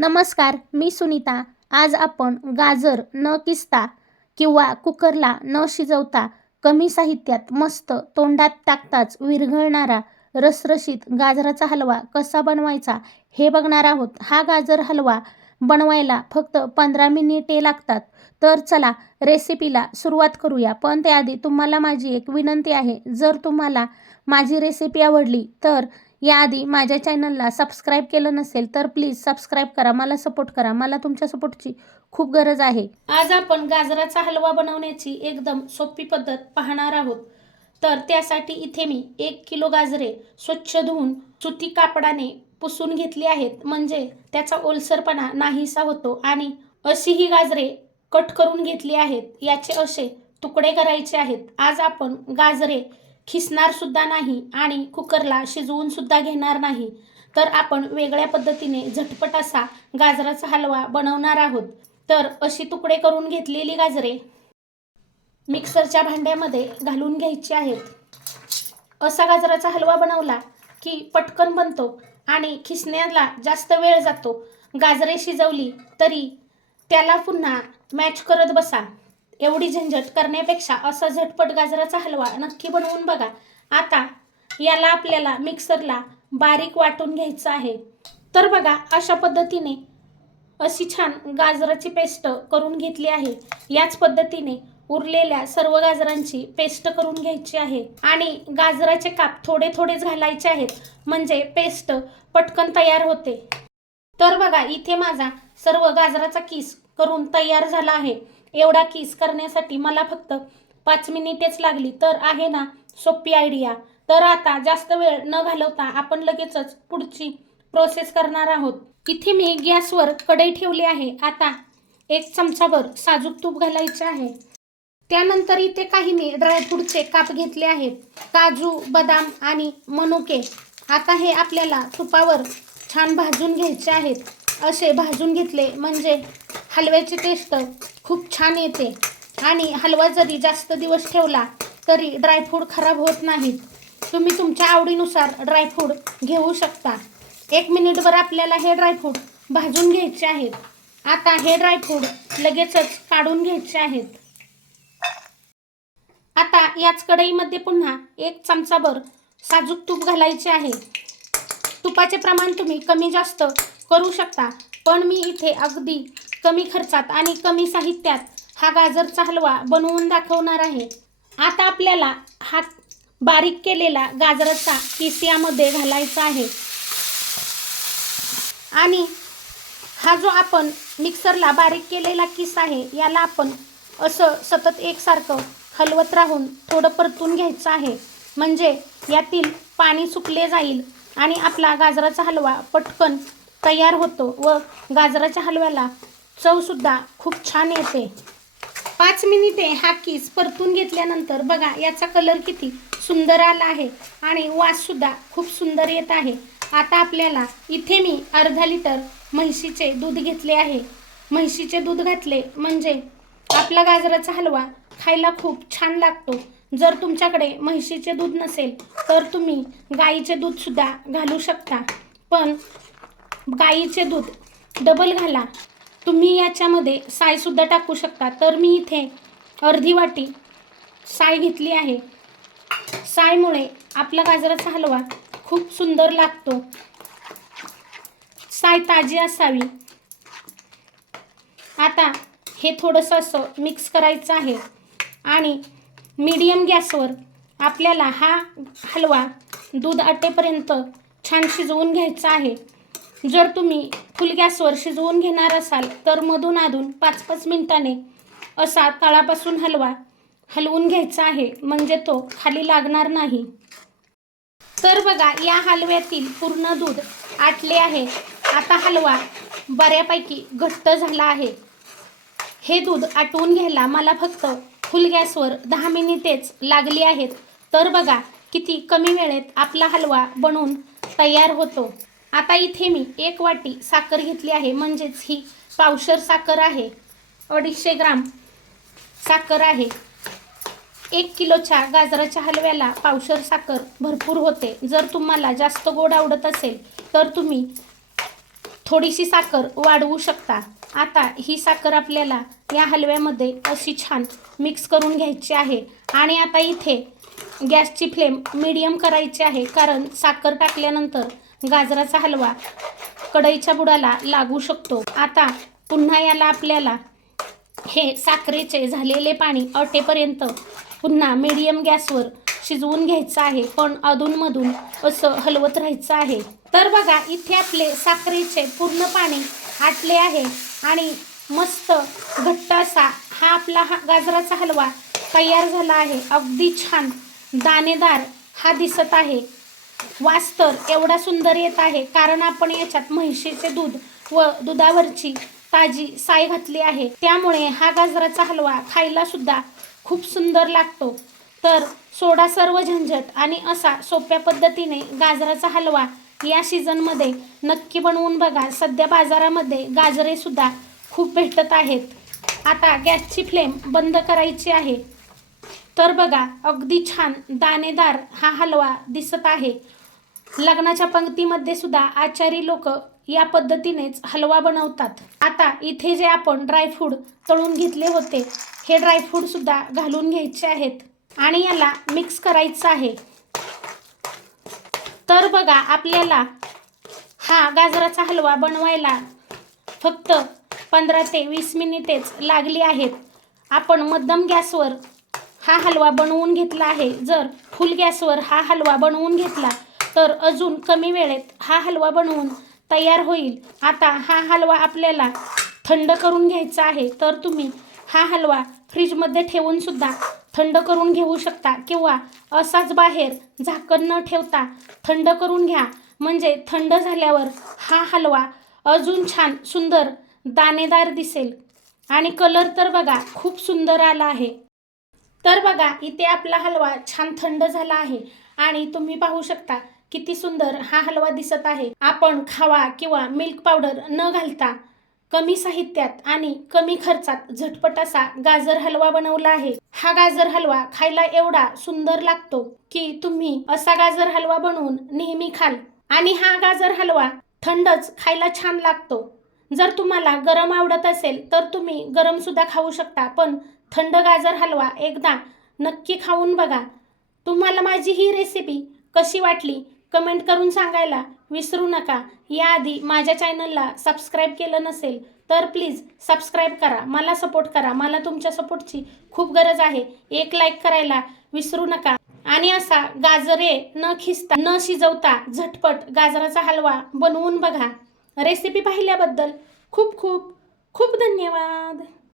नमस्कार मी सुनीता. आज आपण गाजर न किसता किंवा कुकरला न शिजवता कमी साहित्यात मस्त तोंडात टाकताच विरघळणारा रसरशीत गाजराचा हलवा कसा बनवायचा हे बघणार आहोत. हा गाजर हलवा बनवायला फक्त पंधरा मिनिटे लागतात. तर चला रेसिपीला सुरुवात करूया. पण त्याआधी तुम्हाला माझी एक विनंती आहे. जर तुम्हाला माझी रेसिपी आवडली तर याआधी माझ्या चॅनलला सबस्क्राईब केलं नसेल तर प्लीज सबस्क्राईब करा मला सपोर्ट करा मला तुमच्या सपोर्टची खूप गरज आहे. आज आपण गाजराचा हलवा बनवण्याची एकदम सोपी पद्धत पाहणार आहोत. तर त्यासाठी इथे मी एक किलो गाजरे स्वच्छ धुवून सुती कापडाने पुसून घेतली आहेत. म्हणजे त्याचा ओलसरपणा नाहीसा होतो आणि अशी ही गाजरे कट करून घेतली आहेत. याचे असे तुकडे करायचे आहेत. आज आपण गाजरे खिसणार सुद्धा नाही आणि कुकरला शिजवून सुद्धा घेणार नाही. तर आपण वेगळ्या पद्धतीने झटपट असा गाजराचा हलवा बनवणार आहोत. तर अशी तुकडे करून घेतलेली गाजरे मिक्सरच्या भांड्यामध्ये घालून घ्यायची आहेत. असा गाजराचा हलवा बनवला की पटकन बनतो आणि खिसण्याला जास्त वेळ जातो. गाजरे शिजवली तरी त्याला पुन्हा मॅच करत बसा. एवढी झंझट करण्यापेक्षा असा झटपट गाजराचा हलवा नक्की बनवून बघा. आता याला आपल्याला मिक्सरला बारीक वाटून घ्यायचं आहे. तर बघा अशा पद्धतीने अशी छान गाजराची पेस्ट करून घेतली आहे. याच पद्धतीने उरलेल्या सर्व गाजरांची पेस्ट करून घ्यायची आहे. आणि गाजराचे काप थोडे थोडेच घालायचे आहेत. म्हणजे पेस्ट पटकन तयार होते. तर बघा इथे माझा सर्व गाजराचा किस करून तयार झाला आहे. एवढा किस करण्यासाठी मला फक्त पाच मिनिटेच लागली. तर आहे ना सोपी आयडिया तर आता जास्त वेळ न घालवता आपण लगेचच पुढची प्रोसेस करणार आहोत. इथे मी गॅसवर कढई ठेवली आहे. आता एक चमचाभर साजूक तूप घालायचे आहे. त्यानंतर इथे काही मी ड्रायफ्रूटचे काप घेतले आहेत. काजू बदाम आणि मनुके. आता हे आपल्याला तुपावर छान भाजून घ्यायचे आहेत. असे भाजून घेतले म्हणजे हलव्याची टेस्ट खूप छान येते. आणि हलवा जरी जास्त दिवस ठेवला तरी ड्रायफ्रूट खराब होत नाहीत तुम्ही तुमच्या आवडीनुसार ड्रायफ्रूट घेऊ शकता. एक मिनिटभर आपल्याला हे ड्रायफ्रूट भाजून घ्यायचे आहेत. आता हे ड्रायफ्रूट लगेचच काढून घ्यायचे आहेत. आता याच कढईमध्ये पुन्हा एक चमचाभर साजूक तूप घालायचे आहे. तुपाचे प्रमाण तुम्ही कमी जास्त करू शकता. पण मी इथे अगदी कमी खर्चात आणि कमी साहित्यात हा गाजरचा हलवा बनवून दाखवणार आहे. आता आपल्याला हा बारीक केलेला गाजराचा किस यामध्ये घालायचा आहे. आणि हा जो आपण मिक्सरला बारीक केलेला किस आहे याला आपण असं सतत एकसारखं हलवत राहून थोडं परतून घ्यायचं आहे. म्हणजे यातील पाणी सुकले जाईल आणि आपला गाजराचा हलवा पटकन तयार होतो व गाजराच्या हलव्याला चवसुद्धा खूप छान येते. पाच मिनिटे हा किस परतून घेतल्यानंतर बघा याचा कलर किती सुंदर आला आहे आणि वाससुद्धा खूप सुंदर येत आहे. आता आपल्याला इथे मी अर्धा लिटर म्हैशीचे दूध घेतले आहे. म्हैशीचे दूध घातले म्हणजे आपला गाजराचा हलवा खायला खूप छान लागतो. जर तुमच्याकडे म्हैशीचे दूध नसेल तर तुम्ही गाईचे दूधसुद्धा घालू शकता. पण गाईचे दूध. डबल घाला. तुम्ही याच्यामध्ये सायसुद्धा टाकू शकता. तर मी इथे अर्धी वाटी साय घेतली आहे. सायमुळे आपला गाजराचा हलवा खूप सुंदर लागतो. साय ताजी असावी. आता हे थोडंसं असं मिक्स करायचं आहे. आणि मीडियम गॅसवर आपल्याला हा हलवा दूध आटेपर्यंत छान शिजवून घ्यायचा आहे. जर तुम्ही फुल गॅसवर शिजवून घेणार असाल तर मधून अधून पाच पाच मिनिटाने असा तळापासून हलवा हलवून घ्यायचा आहे. म्हणजे तो खाली लागणार नाही. तर बघा या हलव्यातील पूर्ण दूध आटले आहे. आता हलवा बऱ्यापैकी घट्ट झाला आहे. हे दूध आटवून घ्यायला मला फक्त फुल गॅसवर दहा मिनिटेच लागली आहेत. तर बघा किती कमी वेळेत आपला हलवा बनवून तयार होतो. आता इथे मी एक वाटी साखर घेतली आहे म्हणजेच ही पावशर साखर आहे. अडीचशे ग्राम साखर आहे. एक किलोच्या गाजराच्या हलव्याला पावशर साखर भरपूर होते. जर तुम्हाला जास्त गोड आवडत असेल तर तुम्ही थोडीशी साखर वाढवू शकता. आता ही साखर आपल्याला या हलव्यामध्ये अशी छान मिक्स करून घ्यायची आहे. आणि आता इथे गॅसची फ्लेम मीडियम करायची आहे कारण साखर टाकल्यानंतर गाजराचा हलवा कढईच्या बुडाला लागू शकतो. आता पुन्हा याला आपल्याला हे साखरेचे झालेले पाणी अटेपर्यंत पुन्हा मीडियम गॅसवर शिजवून घ्यायचं आहे. पण अधूनमधून असं हलवत राहायचं आहे. तर बघा इथे आपले साखरेचे पूर्ण पाणी आटले आहे आणि मस्त घट्ट असा हा आपला हा गाजराचा हलवा तयार झाला आहे. अगदी छान दाणेदार हा दिसत आहे. वास तर एवढा सुंदर येत आहे. कारण आपण याच्यात म्हैशीचे दूध व दुधावरची ताजी साय घातली आहे. त्यामुळे हा गाजराचा हलवा खायला सुद्धा खूप सुंदर लागतो. तर सोडा सर्व झंझट आणि असा सोप्या पद्धतीने गाजराचा हलवा या सीझनमध्ये नक्की बनवून बघा. सध्या बाजारामध्ये गाजरेसुद्धा खूप भेटत आहेत. आता गॅसची फ्लेम बंद करायची आहे. तर बघा अगदी छान दाणेदार हा हलवा दिसत आहे. लग्नाच्या पंक्तीमध्ये सुद्धा आचारी लोक या पद्धतीनेच हलवा बनवतात. आता इथे जे आपण ड्रायफ्रूट तळून घेतले होते हे ड्रायफ्रूटसुद्धा घालून घ्यायचे आहेत आणि याला मिक्स करायचं आहे. तर बघा आपल्याला हा गाजराचा हलवा बनवायला फक्त पंधरा ते वीस मिनिटेच लागली आहेत. आपण मध्यम गॅसवर हा हलवा बनवून घेतला आहे. जर फुल गॅसवर हा हलवा बनवून घेतला तर अजून कमी वेळेत हा हलवा बनवून तयार होईल. आता हा हलवा आपल्याला थंड करून घ्यायचा आहे तर तुम्ही हा हलवा फ्रीजमध्ये ठेवूनसुद्धा थंड करून घेऊ शकता किंवा असाच बाहेर झाकण न ठेवता थंड करून घ्या. म्हणजे थंड झाल्यावर हा हलवा अजून छान सुंदर दाणेदार दिसेल. आणि कलर तर बघा खूप सुंदर आला आहे. तर बघा इथे आपला हलवा छान थंड झाला आहे. आणि तुम्ही पाहू शकता किती सुंदर हा हलवा दिसत आहे. आपण खावा किंवा मिल्क पावडर न घालता कमी साहित्यात आणि कमी खर्चात झटपट असा गाजर हलवा बनवला आहे. हा गाजर हलवा खायला एवढा सुंदर लागतो की तुम्ही असा गाजर हलवा बनवून नेहमी खाल. आणि हा गाजर हलवा थंडच खायला छान लागतो. जर तुम्हाला गरम आवडत असेल तर तुम्ही गरमसुद्धा खाऊ शकता पण थंड गाजर हलवा एकदा नक्की खाऊन बघा. तुम्हाला माझी ही रेसिपी कशी वाटली कमेंट करून सांगायला विसरू नका. याआधी माझ्या चॅनलला सबस्क्राईब केलं नसेल तर प्लीज सबस्क्राईब करा मला सपोर्ट करा. मला तुमच्या सपोर्टची खूप गरज आहे. एक लाईक करायला विसरू नका. आणि असा गाजरे न खिसता न शिजवता झटपट गाजराचा हलवा बनवून बघा. रेसिपी पाहिल्याबद्दल खूप खूप खूप धन्यवाद.